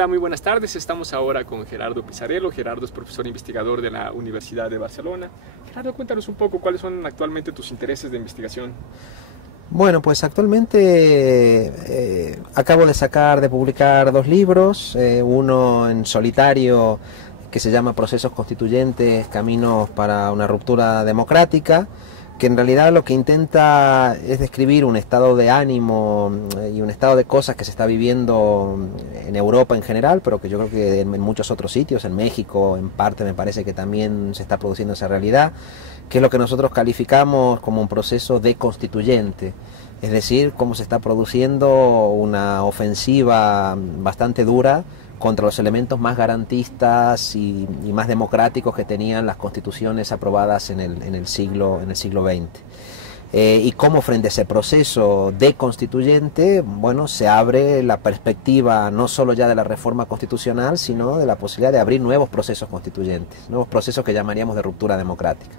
Hola, muy buenas tardes. Estamos ahora con Gerardo Pisarello. Gerardo es profesor investigador de la Universidad de Barcelona. Gerardo, cuéntanos un poco cuáles son actualmente tus intereses de investigación. Bueno, pues actualmente acabo de publicar dos libros, uno en solitario que se llama Procesos Constituyentes, Caminos para una Ruptura Democrática, que en realidad lo que intenta es describir un estado de ánimo y un estado de cosas que se está viviendo en Europa en general, pero que yo creo que en muchos otros sitios, en México en parte me parece que también se está produciendo esa realidad, que es lo que nosotros calificamos como un proceso deconstituyente, es decir, cómo se está produciendo una ofensiva bastante dura contra los elementos más garantistas y más democráticos que tenían las constituciones aprobadas en el siglo XX. Y cómo frente a ese proceso deconstituyente, bueno, se abre la perspectiva no solo ya de la reforma constitucional, sino de la posibilidad de abrir nuevos procesos constituyentes, nuevos procesos que llamaríamos de ruptura democrática.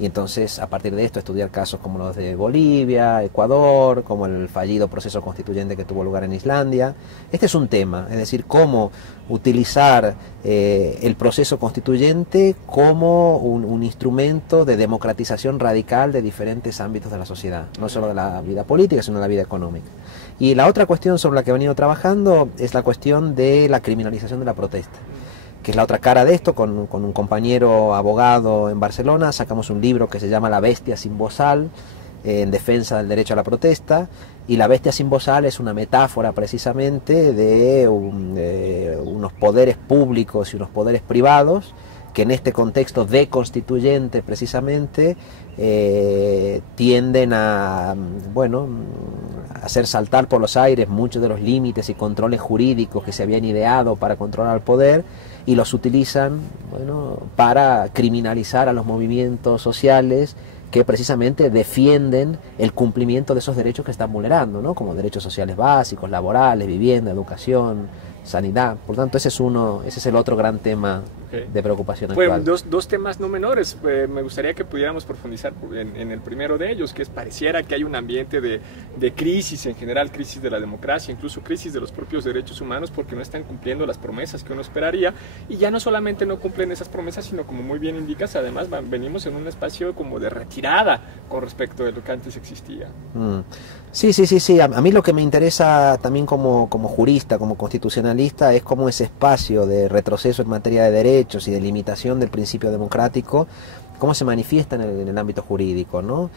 Y entonces, a partir de esto, estudiar casos como los de Bolivia, Ecuador, como el fallido proceso constituyente que tuvo lugar en Islandia. Este es un tema, es decir, cómo utilizar el proceso constituyente como un instrumento de democratización radical de diferentes ámbitos de la sociedad, no solo de la vida política, sino de la vida económica. Y la otra cuestión sobre la que he venido trabajando es la cuestión de la criminalización de la protesta, que es la otra cara de esto. Con un compañero abogado en Barcelona sacamos un libro que se llama La bestia sin bozal, en defensa del derecho a la protesta, y la bestia sin bozal es una metáfora precisamente de unos poderes públicos y unos poderes privados que en este contexto deconstituyente precisamente tienden a, bueno, hacer saltar por los aires muchos de los límites y controles jurídicos que se habían ideado para controlar el poder, y los utilizan, bueno, para criminalizar a los movimientos sociales que precisamente defienden el cumplimiento de esos derechos que están vulnerando, ¿no? Como derechos sociales básicos, laborales, vivienda, educación, sanidad. Por tanto, ese es el otro gran tema de preocupación actual. Pues dos temas no menores. Me gustaría que pudiéramos profundizar en el primero de ellos, que es pareciera que hay un ambiente de crisis en general, crisis de la democracia, incluso crisis de los propios derechos humanos, porque no están cumpliendo las promesas que uno esperaría, y ya no solamente no cumplen esas promesas, sino, como muy bien indicas, además venimos en un espacio como de retirada con respecto de lo que antes existía. Sí. A mí lo que me interesa también como jurista, como constitucionalista, es cómo ese espacio de retroceso en materia de derechos y de limitación del principio democrático, cómo se manifiesta en el ámbito jurídico, ¿no?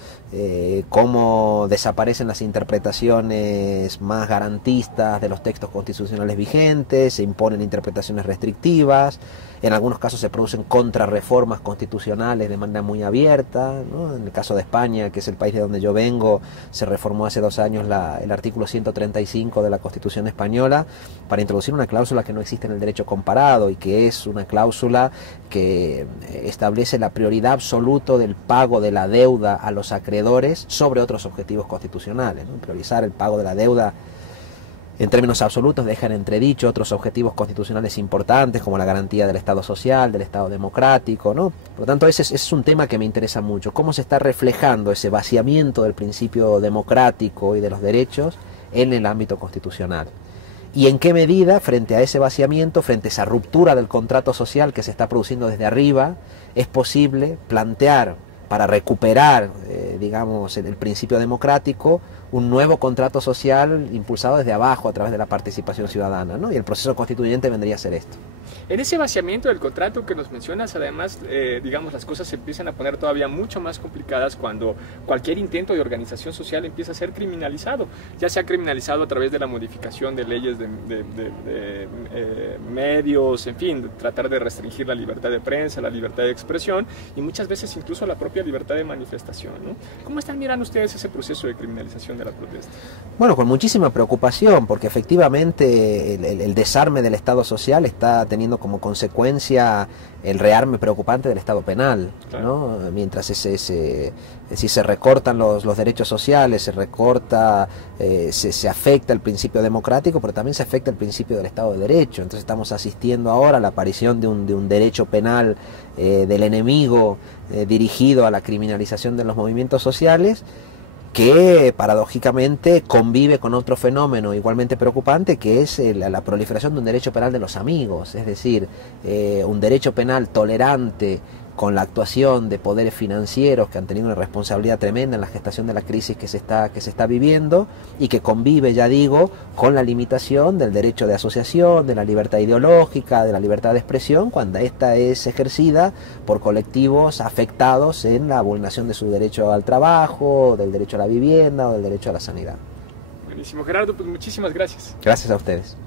Cómo desaparecen las interpretaciones más garantistas de los textos constitucionales vigentes, se imponen interpretaciones restrictivas, en algunos casos se producen contrarreformas constitucionales de manera muy abierta, ¿no? En el caso de España, que es el país de donde yo vengo, se reformó hace 2 años el artículo 135 de la Constitución española para introducir una cláusula que no existe en el derecho comparado, y que es una cláusula que establece la prioridad absoluta del pago de la deuda a los acreedores sobre otros objetivos constitucionales, ¿no? Priorizar el pago de la deuda en términos absolutos deja en entredicho otros objetivos constitucionales importantes, como la garantía del Estado social, del Estado democrático, ¿no? Por lo tanto, ese es un tema que me interesa mucho, cómo se está reflejando ese vaciamiento del principio democrático y de los derechos en el ámbito constitucional. Y en qué medida, frente a ese vaciamiento, frente a esa ruptura del contrato social que se está produciendo desde arriba, es posible plantear, para recuperar, digamos, el principio democrático, un nuevo contrato social impulsado desde abajo a través de la participación ciudadana, ¿no? Y el proceso constituyente vendría a ser esto. En ese vaciamiento del contrato que nos mencionas, además, digamos, las cosas se empiezan a poner todavía mucho más complicadas cuando cualquier intento de organización social empieza a ser criminalizado. Ya se ha criminalizado a través de la modificación de leyes de medios, en fin, de tratar de restringir la libertad de prensa, la libertad de expresión, y muchas veces incluso la propia libertad de manifestación, ¿no? ¿Cómo están mirando ustedes ese proceso de criminalización de la protesta? Bueno, con muchísima preocupación, porque efectivamente el desarme del Estado social está teniendo como consecuencia el rearme preocupante del Estado penal, ¿no? Mientras si se recortan los derechos sociales, se recorta, se afecta el principio democrático, pero también se afecta el principio del Estado de Derecho. Entonces estamos asistiendo ahora a la aparición de un derecho penal del enemigo dirigido a la criminalización de los movimientos sociales, que paradójicamente convive con otro fenómeno igualmente preocupante, que es la proliferación de un derecho penal de los amigos, es decir, un derecho penal tolerante con la actuación de poderes financieros que han tenido una responsabilidad tremenda en la gestación de la crisis que se está viviendo, y que convive, ya digo, con la limitación del derecho de asociación, de la libertad ideológica, de la libertad de expresión, cuando esta es ejercida por colectivos afectados en la vulneración de su derecho al trabajo, del derecho a la vivienda o del derecho a la sanidad. Buenísimo, Gerardo, pues muchísimas gracias. Gracias a ustedes.